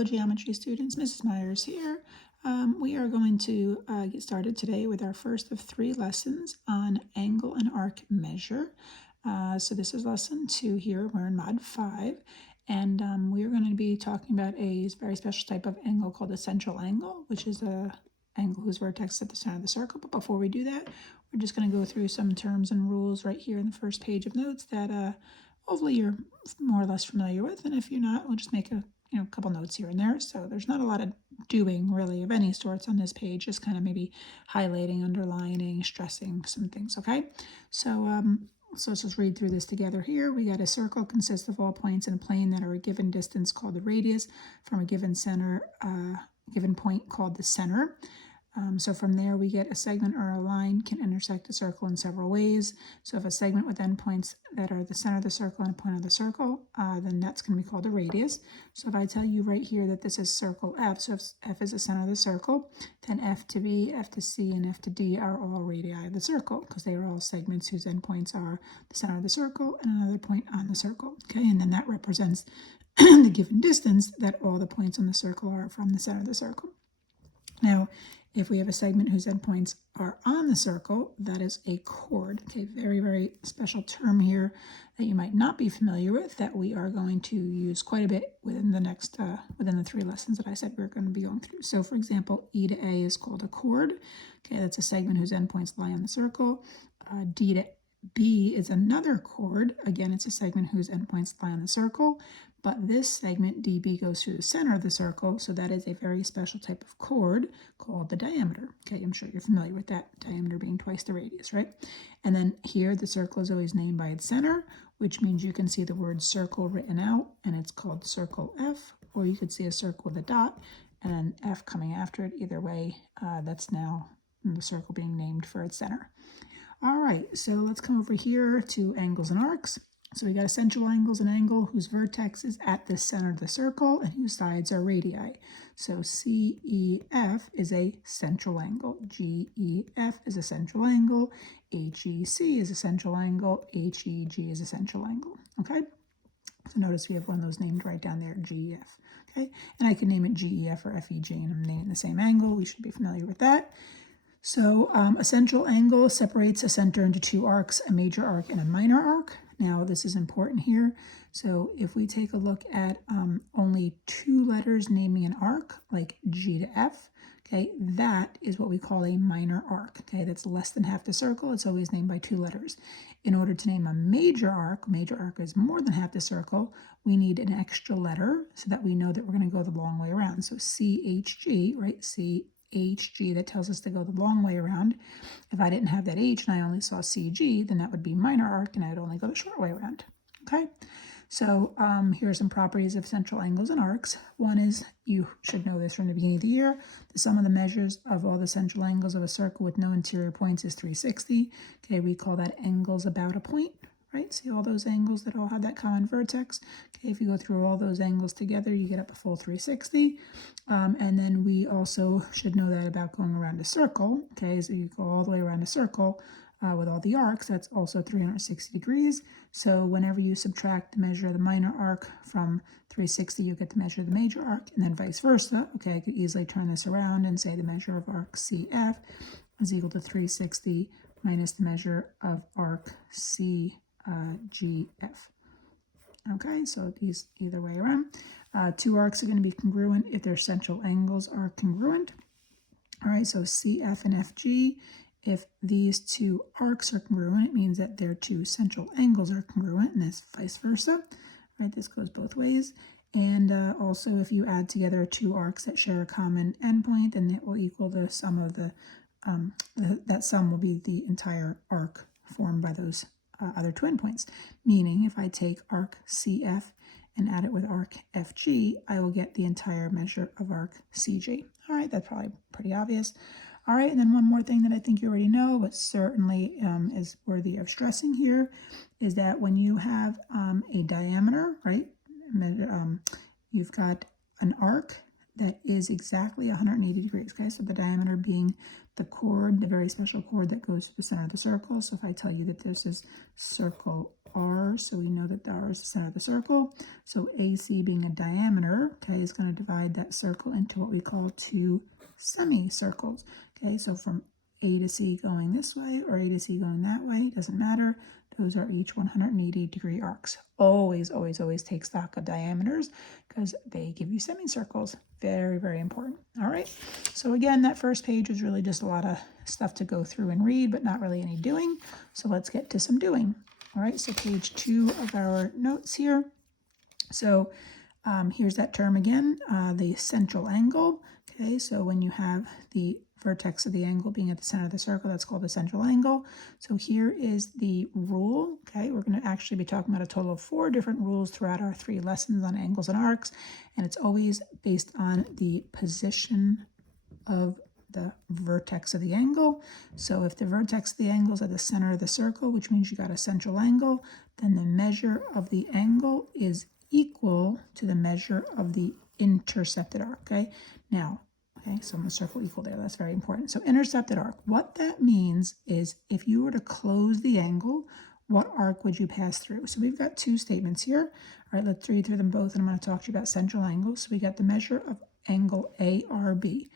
Hello, geometry students. Mrs. Myers here. We are going to get started today with our first of 3 lessons on angle and arc measure. So this is lesson 2 here. We're in mod 5, and we are going to be talking about a very special type of angle called a central angle, which is a angle whose vertex is at the center of the circle. But before we do that, we're just going to go through some terms and rules right here in the first page of notes that hopefully you're more or less familiar with, and if you're not, we'll just make a couple notes here and there. So there's not a lot of doing really of any sorts on this page, just kind of maybe highlighting, underlining, stressing some things, okay? So let's just read through this together here. We got a circle consists of all points in a plane that are a given distance called the radius from a given center, given point called the center. So from there we get a segment or a line can intersect a circle in several ways. So if a segment with endpoints that are the center of the circle and a point of the circle, then that's going to be called a radius. So if I tell you right here that this is circle F, so if F is the center of the circle, then F to B, F to C, and F to D are all radii of the circle because they are all segments whose endpoints are the center of the circle and another point on the circle. Okay, and then that represents the given distance that all the points on the circle are from the center of the circle. Now, if we have a segment whose endpoints are on the circle, that is a chord. Okay, very, very special term here that you might not be familiar with that we are going to use quite a bit within the 3 lessons that I said we're going to be going through. So, for example, E to A is called a chord. Okay, that's a segment whose endpoints lie on the circle. D to B is another chord. Again, it's a segment whose endpoints lie on the circle. But this segment, DB, goes through the center of the circle, so that is a very special type of chord called the diameter. Okay, I'm sure you're familiar with that, diameter being twice the radius, right? And then here, the circle is always named by its center, which means you can see the word circle written out, and it's called circle F, or you could see a circle with a dot, and then F coming after it. Either way, that's now the circle being named for its center. All right, so let's come over here to angles and arcs. So we got a central angle is an angle whose vertex is at the center of the circle and whose sides are radii. So CEF is a central angle. GEF is a central angle. HEC is a central angle. HEG is a central angle. Okay? So notice we have one of those named right down there, GEF. Okay? And I can name it GEF or FEG, and I'm naming the same angle. We should be familiar with that. So a central angle separates a center into 2 arcs, a major arc and a minor arc. Now this is important here. So if we take a look at only 2 letters naming an arc, like G to F, okay, that is what we call a minor arc. Okay, that's less than half the circle. It's always named by 2 letters. In order to name a major arc is more than half the circle, we need an extra letter so that we know that we're going to go the long way around. So CHG, right, HG, that tells us to go the long way around. If I didn't have that H and I only saw CG, then that would be minor arc and I would only go the short way around. Okay, so here are some properties of central angles and arcs. One is, you should know this from the beginning of the year, the sum of the measures of all the central angles of a circle with no interior points is 360. Okay, we call that angles about a point. Right, see all those angles that all have that common vertex. Okay, if you go through all those angles together, you get up a full 360. And then we also should know that about going around a circle. Okay, so you go all the way around a circle with all the arcs, that's also 360 degrees. So whenever you subtract the measure of the minor arc from 360, you get the measure of the major arc, and then vice versa. Okay, I could easily turn this around and say the measure of arc CF is equal to 360 minus the measure of arc CGF. Okay, so these either way around. 2 arcs are going to be congruent if their central angles are congruent. All right, so CF and FG, if these 2 arcs are congruent, it means that their 2 central angles are congruent, and that's vice versa. All right, this goes both ways. And also, if you add together 2 arcs that share a common endpoint, then it will equal the sum of that sum will be the entire arc formed by those other 2 endpoints. Meaning, if I take arc CF and add it with arc FG, I will get the entire measure of arc CG. All right, that's probably pretty obvious. All right, and then one more thing that I think you already know, but certainly is worthy of stressing here, is that when you have a diameter, right, you've got an arc that is exactly 180 degrees, okay? So the diameter being the chord, the very special chord that goes to the center of the circle. So if I tell you that this is circle R, so we know that the R is the center of the circle. So AC being a diameter, okay, is going to divide that circle into what we call two semicircles. Okay, so from A to C going this way or A to C going that way, doesn't matter. Those are each 180-degree arcs. Always, always, always take stock of diameters because they give you semicircles. Very, very important. All right. So again, that first page was really just a lot of stuff to go through and read, but not really any doing. So let's get to some doing. All right. So page 2 of our notes here. So here's that term again, the central angle. Okay. So when you have the vertex of the angle being at the center of the circle, that's called the central angle. So here is the rule. Okay, we're going to actually be talking about a total of 4 different rules throughout our 3 lessons on angles and arcs, and it's always based on the position of the vertex of the angle. So if the vertex of the angle is at the center of the circle, which means you got a central angle, then the measure of the angle is equal to the measure of the intercepted arc. Okay, now, okay, so I'm going to circle equal there. That's very important. So intercepted arc, what that means is if you were to close the angle, what arc would you pass through? So we've got 2 statements here. All right, let's read through them both, and I'm going to talk to you about central angles. So we got the measure of angle ARB.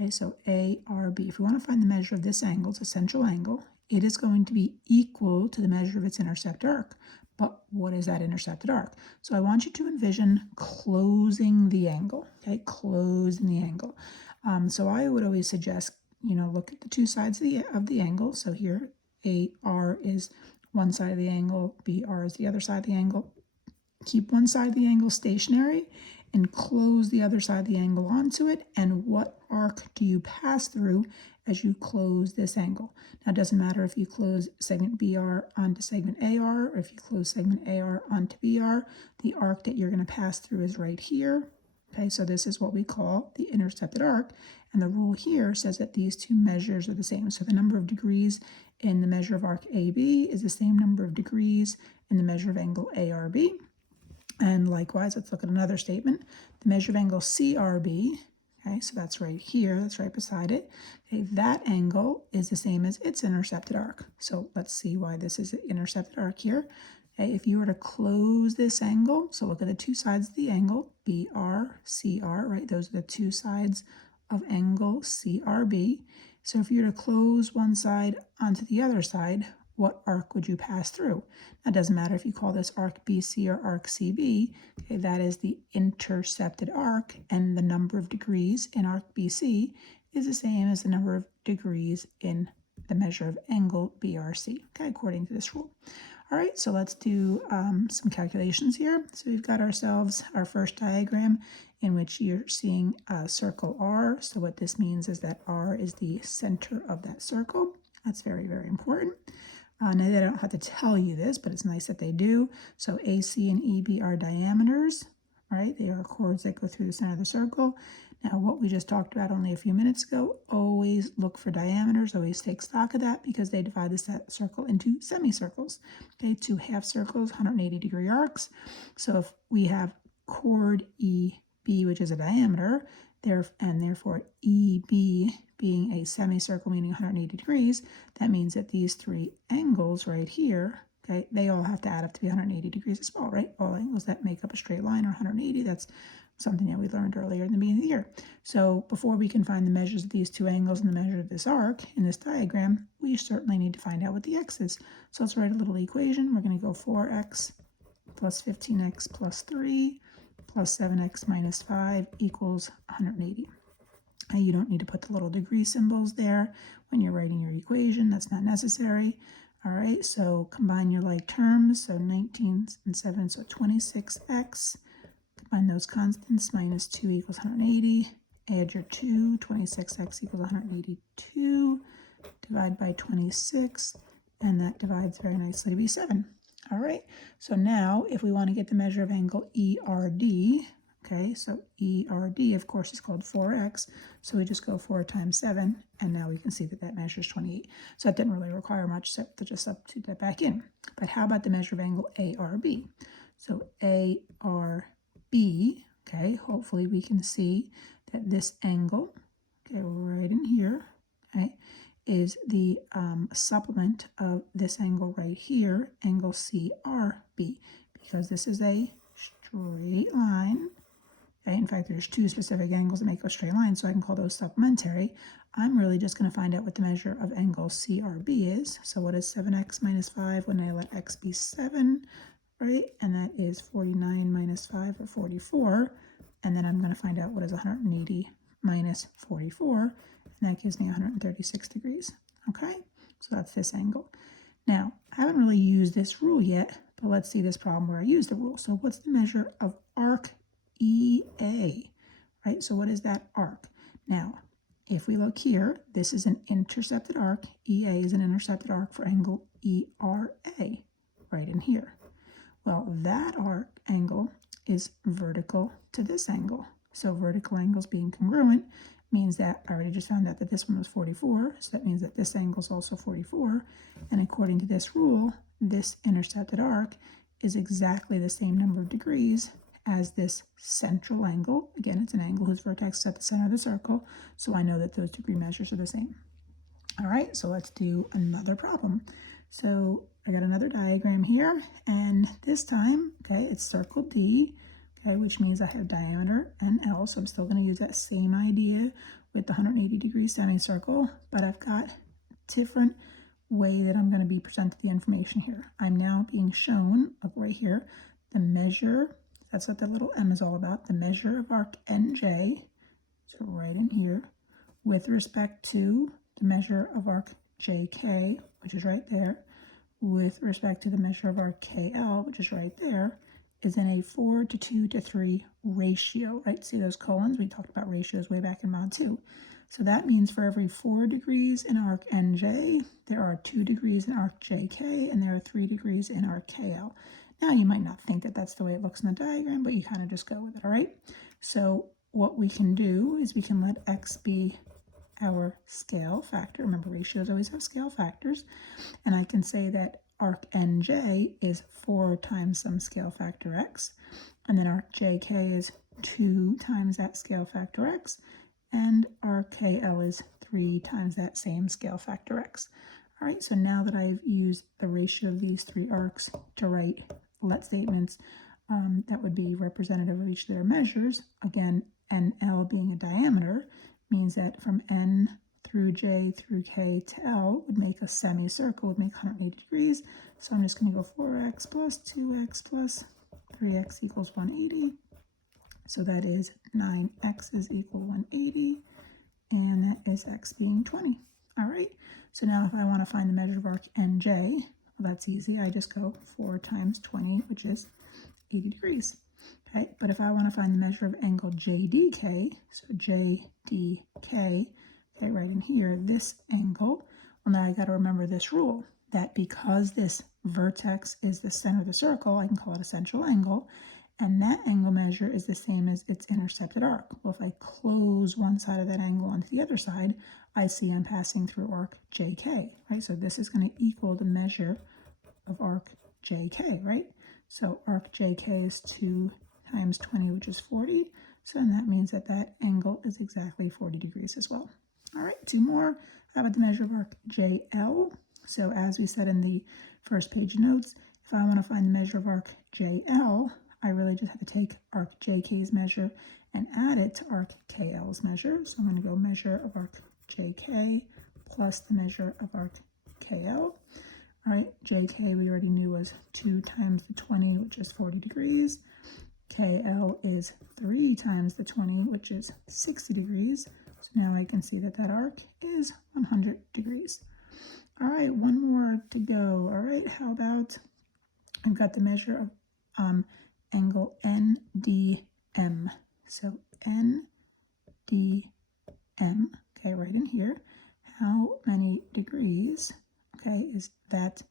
Okay, so ARB. If we want to find the measure of this angle, it's a central angle, it is going to be equal to the measure of its intercepted arc. But what is that intercepted arc? So I want you to envision closing the angle, okay, closing the angle. So I would always suggest, look at the 2 sides of the angle. So here, AR is one side of the angle, BR is the other side of the angle. Keep one side of the angle stationary and close the other side of the angle onto it. And what arc do you pass through as you close this angle? Now, it doesn't matter if you close segment BR onto segment AR or if you close segment AR onto BR. The arc that you're going to pass through is right here. Okay, so this is what we call the intercepted arc. And the rule here says that these 2 measures are the same. So the number of degrees in the measure of arc AB is the same number of degrees in the measure of angle ARB. And likewise, let's look at another statement. The measure of angle CRB, okay, so that's right here, that's right beside it. Okay, that angle is the same as its intercepted arc. So let's see why this is an intercepted arc here. Okay, if you were to close this angle, so look at the 2 sides of the angle, BR, CR, right? Those are the 2 sides of angle CRB. So if you were to close one side onto the other side, what arc would you pass through? Now, it doesn't matter if you call this arc BC or arc CB. Okay, that is the intercepted arc, and the number of degrees in arc BC is the same as the number of degrees in the measure of angle BRC, okay, according to this rule. All right, so let's do some calculations here. So we've got ourselves our first diagram in which you're seeing a circle R. So what this means is that R is the center of that circle. That's very, very important. Now, they don't have to tell you this, but it's nice that they do. So AC and EB are diameters, right? They are chords that go through the center of the circle. Now, what we just talked about only a few minutes ago, always look for diameters, always take stock of that because they divide the circle into semicircles. Okay, 2 half circles, 180-degree arcs. So if we have chord EB, which is a diameter, and therefore EB being a semicircle, meaning 180 degrees, that means that these 3 angles right here, okay, they all have to add up to be 180 degrees as well, right? All angles that make up a straight line are 180. That's something that we learned earlier in the beginning of the year. So before we can find the measures of these 2 angles and the measure of this arc in this diagram, we certainly need to find out what the x is. So let's write a little equation. We're going to go 4x plus 15x plus 3 plus 7x minus 5 equals 180. You don't need to put the little degree symbols there when you're writing your equation. That's not necessary. All right, so combine your like terms. So 19 and 7, so 26x. Combine those constants, minus 2 equals 180. Add your 2, 26x equals 182. Divide by 26, and that divides very nicely to be 7. All right, so now if we want to get the measure of angle ERD, okay, so ERD, of course, is called 4x, so we just go 4 times 7, and now we can see that that measures 28. So that didn't really require much except to just substitute that back in. But how about the measure of angle ARB? So ARB, okay, hopefully we can see that this angle, okay, right in here, okay, is the supplement of this angle right here, angle CRB, because this is a straight line. Okay? In fact, there's two specific angles that make a straight line, so I can call those supplementary. I'm really just going to find out what the measure of angle CRB is. So what is 7x minus 5 when I let x be 7, right? And that is 49 minus 5, or 44. And then I'm going to find out what is 180 minus 44, and that gives me 136 degrees. Okay, so that's this angle. Now, I haven't really used this rule yet, but let's see this problem where I use the rule. So what's the measure of arc EA, right? So what is that arc? Now, if we look here, this is an intercepted arc. EA is an intercepted arc for angle ERA, right in here. Well, that arc angle is vertical to this angle. So vertical angles being congruent means that I already just found out that this one was 44, so that means that this angle is also 44. And according to this rule, this intercepted arc is exactly the same number of degrees as this central angle. Again, it's an angle whose vertex is at the center of the circle, so I know that those degree measures are the same. All right, so let's do another problem. So I got another diagram here, and this time, okay, it's circle D, okay, which means I have diameter and L, so I'm still going to use that same idea with the 180 degree semicircle, but I've got different way that I'm going to be presented the information here. I'm now being shown, look right here, the measure, that's what the little m is all about, the measure of arc NJ, so right in here, with respect to the measure of arc JK, which is right there, with respect to the measure of arc KL, which is right there, is in a 4 to 2 to 3 ratio, right? See those colons? We talked about ratios way back in Mod 2. So that means for every 4 degrees in arc NJ, there are 2 degrees in arc JK, and there are 3 degrees in arc KL. Now, you might not think that that's the way it looks in the diagram, but you kind of just go with it, all right? So what we can do is we can let x be our scale factor. Remember, ratios always have scale factors. And I can say that arc NJ is 4 times some scale factor x. And then arc JK is 2 times that scale factor x. And arc KL is 3 times that same scale factor x. All right, so now that I've used the ratio of these 3 arcs to write let statements that would be representative of each of their measures, again, NL being a diameter, means that from N through J through K to L would make a semicircle, would make 180 degrees. So I'm just going to go 4x plus 2x plus 3x equals 180. So that is 9x is equal to 180, and that is x being 20. All right, so now if I want to find the measure of arc NJ, well, that's easy. I just go 4 times 20, which is 80 degrees. Okay, but if I want to find the measure of angle JDK, so JDK, okay, right in here, this angle, well, now I got to remember this rule, that because this vertex is the center of the circle, I can call it a central angle, and that angle measure is the same as its intercepted arc. Well, if I close one side of that angle onto the other side, I see I'm passing through arc JK, right? So this is going to equal the measure of arc JK, right? So arc JK is 2 times 20, which is 40. So then that means that that angle is exactly 40 degrees as well. All right, 2 more. How about the measure of arc JL? So as we said in the first page notes, if I want to find the measure of arc JL, I really just have to take arc JK's measure and add it to arc KL's measure. So I'm going to go measure of arc JK plus the measure of arc KL. All right, JK we already knew was 2 times the 20, which is 40 degrees. KL is 3 times the 20, which is 60 degrees. So now I can see that that arc is 100 degrees. All right, 1 more to go. All right, how about I've got the measure of angle NDM. So NDM, okay, right in here. How many degrees, okay, is that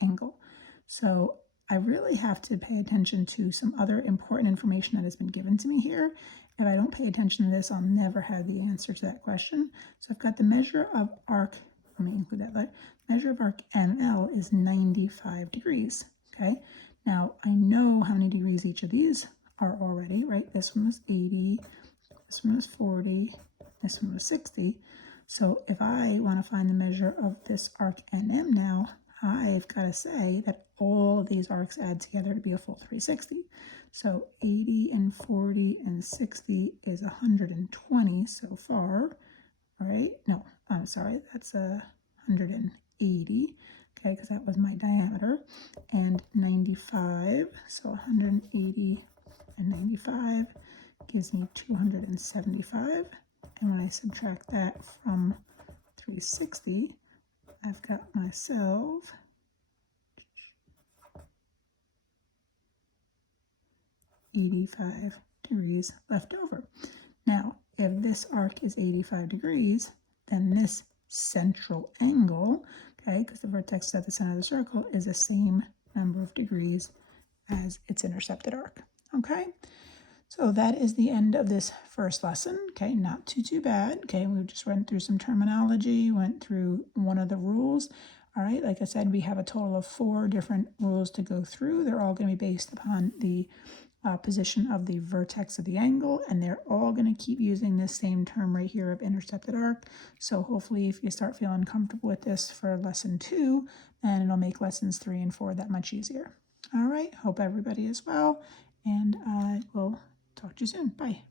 angle? So I really have to pay attention to some other important information that has been given to me here. If I don't pay attention to this, I'll never have the answer to that question. So I've got the measure of arc, let me include that, measure of arc NL is 95 degrees, okay? Now, I know how many degrees each of these are already, right? This one was 80, this one was 40, this one was 60. So if I want to find the measure of this arc NM now, I've got to say that all of these arcs add together to be a full 360. So 80 and 40 and 60 is 120 so far, right? No, I'm sorry, that's 180, okay, because that was my diameter, and 95, so 180 and 95 gives me 275, and when I subtract that from 360, I've got myself 85 degrees left over. Now, if this arc is 85 degrees, then this central angle, okay, because the vertex is at the center of the circle, is the same number of degrees as its intercepted arc, okay? So that is the end of this first lesson, okay? Not too bad, okay? We just went through some terminology, went through one of the rules. All right, like I said, we have a total of 4 different rules to go through. They're all going to be based upon the position of the vertex of the angle, and they're all going to keep using this same term right here of intercepted arc. So hopefully if you start feeling comfortable with this for lesson 2, then it'll make lessons 3 and 4 that much easier. All right, hope everybody is well, and I will talk to you soon. Bye.